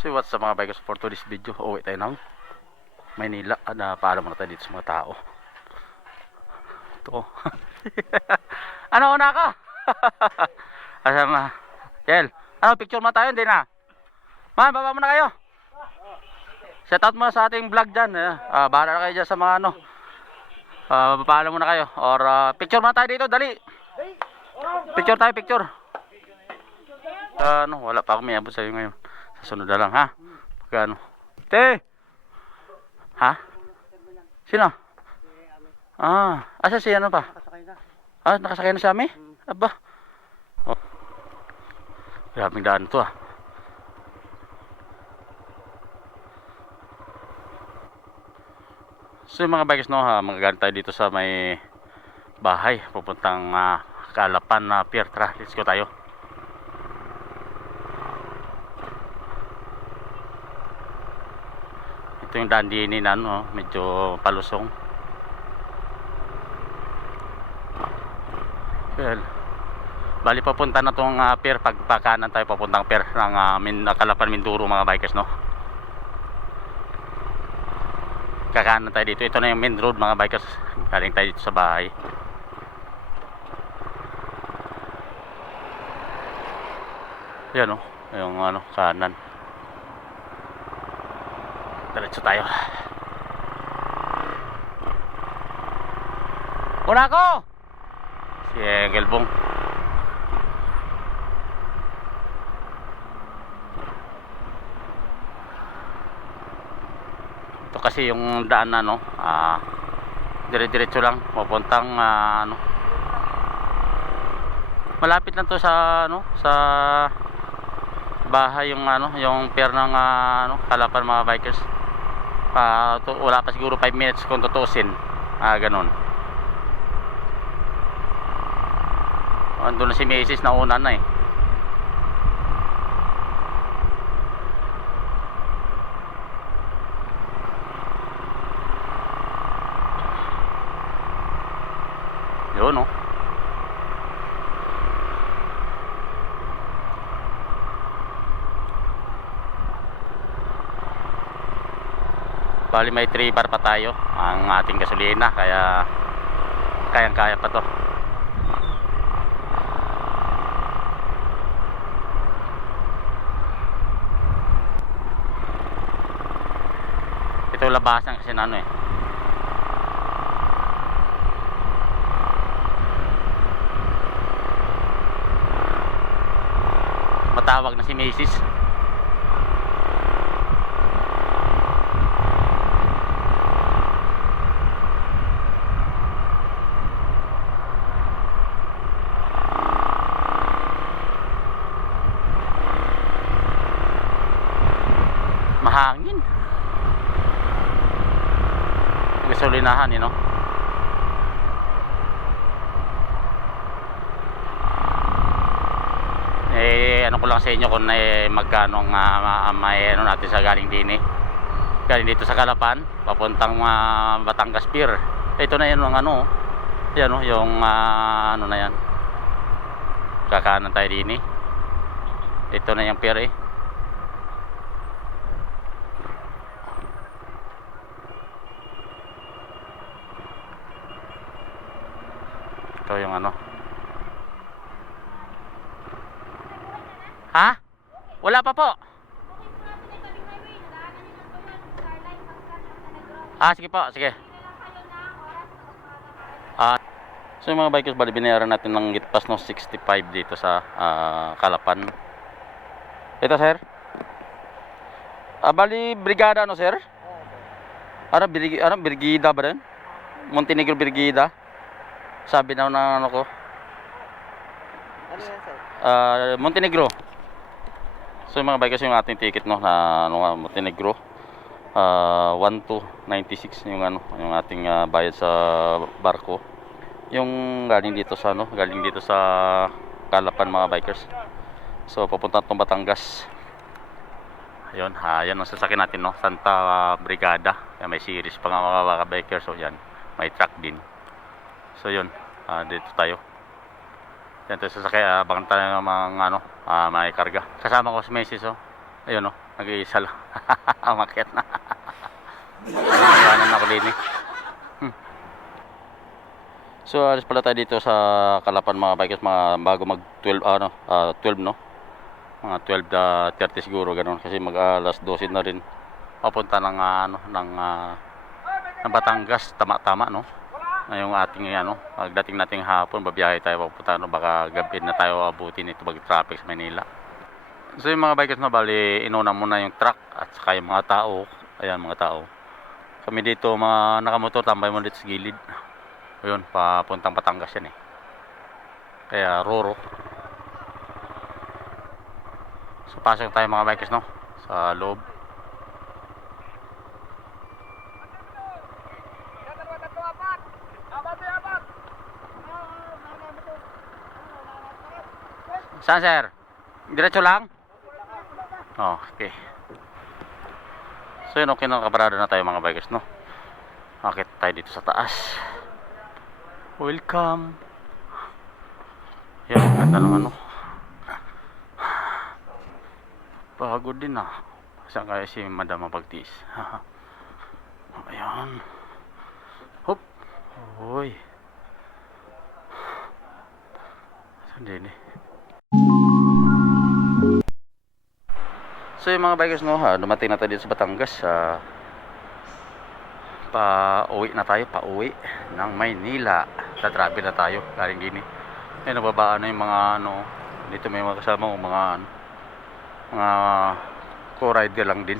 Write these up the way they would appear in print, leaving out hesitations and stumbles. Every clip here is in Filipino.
So what's up mga bikers, for today's video, uwi tayo ng Maynila. Paalam muna tayo dito sa mga tao. Ito. Ano una ka? Asama. Yel, ano picture mo tayo, hindi na? Man, baba muna kayo. Shout out muna sa ating vlog dyan. Bahala na kayo dyan sa mga ano. Paalam muna kayo. Or picture muna tayo dito, dali. Picture tayo, picture. Wala pa ako may abot sa'yo ngayon. Sa sunod na lang, ha? Pagkano? Te! Ha? Sino? Asa si ano pa? Nakasakay na siya, may? Aba. Oh. Grabing daan to, So yung mga bikers, magagamit tayo dito sa may bahay. Pupuntang Calapan na Pier. Tara, let's go tayo. Ito yung daan din na medyo palusong. Well, bali papunta na tong pier. Pagpakanan tayo papuntang pier ng Calapan, Mindoro mga bikers, kakanan tayo dito. Ito na yung main road mga bikers. Galing tayo dito sa bahay. Yan yung kanan. Diretso tayo. Una ko! Si Gelbong. Ito kasi yung daan na dire-diretso lang papuntang malapit lang to sa sa bahay yung pier ng Calapan mga bikers. Wala pa siguro 5 minutes kung tutusin. Ganun. Andun na si Macy's na una na Yun bali may 3 bar pa tayo ang ating gasolina, kaya kayang-kaya pa to. Ito labasan kasi matawag na si Macy's. Mahangin. Gasolinahan ano ko lang sa inyo kung magkano may natin sa galing dito sa Calapan papuntang Batangas Pier. Ito na yun yan yung na yan, kakanan tayo ito na yung pier ito yung ha? Wala pa po. Sige po, sige. So yung mga bikers, bali binayaran natin ng gitpas 65 dito sa Calapan. Ito sir? Bali brigada sir? Brigida ba rin? Montenegro Brigida. Sabi na ko. Ano yan sir? Montenegro. So yung mga bikers, yung ating ticket na Montenegro 1296 yung yung ating bayad sa barko. Yung galing dito sa Calapan mga bikers. So papunta tong Batangas. Ayun, yan ang sasakyan natin Santa Brigada. May series pa nga mga bikers. So yan, may truck din. So yun, dito tayo. Yan tayo sasakyan, abangan tayo ng mga may karga. Kasama ko si Macy's Ayun o, nag-iisa lang. Umakyat na. Iwanan ako din eh. So alis pala tayo dito sa Kalapan mga bikers, mga bago mag 12 12 no. Mga 12:30 siguro ganoon kasi mag alas 12 na rin. Papunta ng ng Batangas, tama no. Na yung ating pagdating nating hapon, babiyahe tayo papunta baka gabi na tayo abutin ito pag traffic sa Manila. So yung mga bikers na bali, inuna muna yung truck at saka yung mga tao. Ayan mga tao. Kami dito mga nakamotor, tambay mo dito sa gilid. Ayun, papuntang Batangas yan eh. Kaya Roro. So pasok tayo mga bikers no, sa loob. Saan sir? Diretso lang? Oh, okay. So yun, okay na, nakaparada na tayo mga bikers no. Akit tayo dito sa taas. Welcome. Yan, ganda ng pagod din ah. Saan kaya si Madam mapagtiis? Ayan. Hop. Uy. Saan din eh? So yung mga bikers no, dumating na tayo dito sa Batangas. Pa-uwi na tayo, pa-uwi ng Maynila. Tatravel na tayo, galing din eh. Eh nababaan na yung mga dito may mga kasama mga co-rider lang din.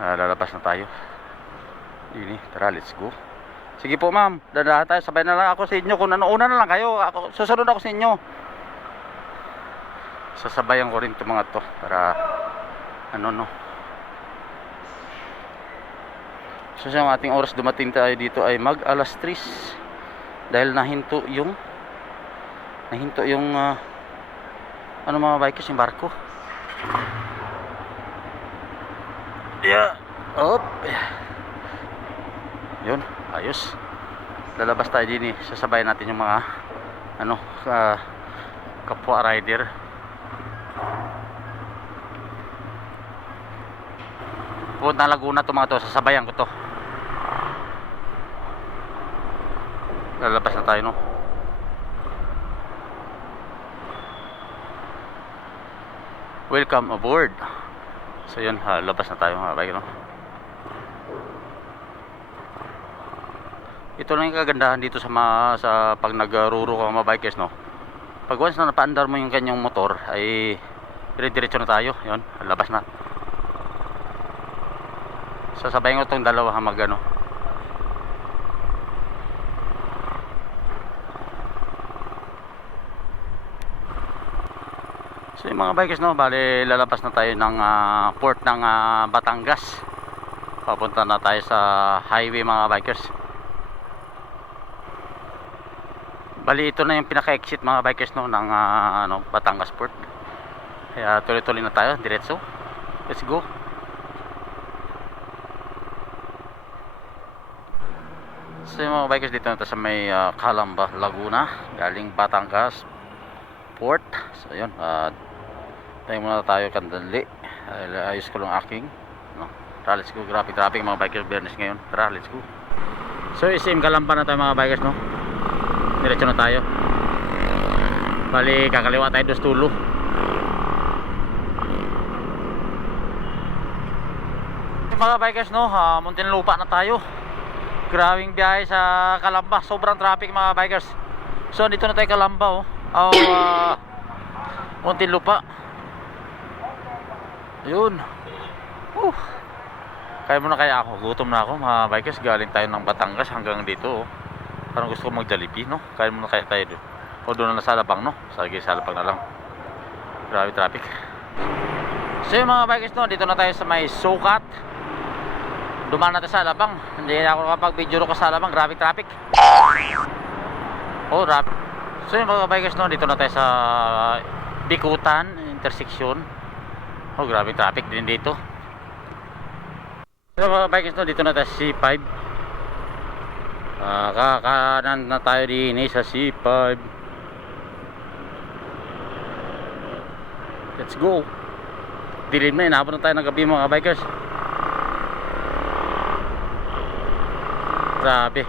Lalabas na tayo. Dini, tara, let's go. Sige po ma'am, dadahan tayo, sabay na lang ako sa inyo. Kung una na lang kayo, susunod ako sa inyo. Sasabayan ko rin itong mga to para So sa ating oras dumating tayo dito ay mag alas 3 dahil nahinto yung mga bikers, yung barko. Yeah. Op. Yun, ayos. Lalabas tayo din eh. Sasabayan natin yung mga kapwa rider. Punta Laguna to mga to, sasabayan ko to. Lalabas na tayo no. Welcome aboard. So yun, labas na tayo mga bike no. Ito lang yung kagandahan dito sa pag nagruro ka mga bikers no. Pag once na napaandar mo yung kanyang motor ay dire-diretso na tayo. Yun, labas na. Sasabayin ko itong dalawa mag So yung mga bikers no, bali lalabas na tayo ng port ng Batangas. Papunta na tayo sa highway mga bikers. Bali ito na yung pinaka-exit mga bikers no ng Batangas port. Kaya tuloy-tuloy na tayo, diretso. Let's go. So yung mga bikers dito na sa may Calamba, Laguna, galing Batangas port. So yun, tayo muna tayo kandali. Ayos ko lang aking tara, let's go. Grabe traffic mga bikers, Bernes ngayon. Tara, let's go. So isim Calamba na tayo mga bikers no. Diretso na tayo. Bali kakaliwa tayo dos tulo. Mga bikers no, Muntinlupa na tayo. Grabing biyahe sa Calamba, sobrang traffic mga bikers. So dito na tayo Calamba Muntinlupa. Ayun. Kaya muna kaya ako, gutom na ako mga bikers. Galing tayo ng Batangas hanggang dito Parang gusto ko mag-Jollibee no. Kaya muna kaya tayo doon. O doon na sa Alabang no. Sige, sa Alabang na lang. Grabe traffic. So yung mga bikers no, dito na tayo sa may Sukat. Dumaan natin sa Alabang. Hindi na ako nakapag-video ko sa Alabang. Grabe traffic. Oh, grabe. So yung mga bikers no, dito na tayo sa Bikutan intersection. Oh, grabe traffic din dito. So mga bikers no, dito na tayo sa C5. Kakanan na tayo din sa C5. Let's go. Dilim na, inabot na tayo ng gabi mga bikers. Grabe.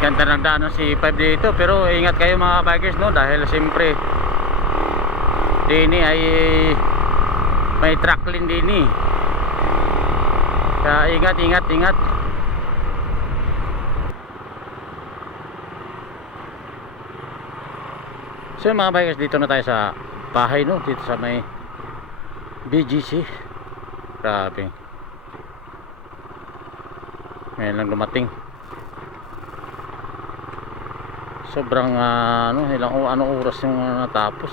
Ganda ng daan ng C5 dito, pero ingat kayo mga bikers, no, dahil siyempre dini ay may truck line dini. Kaya ingat. So mga bikers, dito na tayo sa bahay, no, dito sa may BGC. Grabe. Ngayon lang dumating. Sobrang anong oras yung natapos.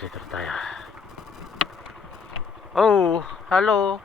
Dito na tayo. Oh, hello.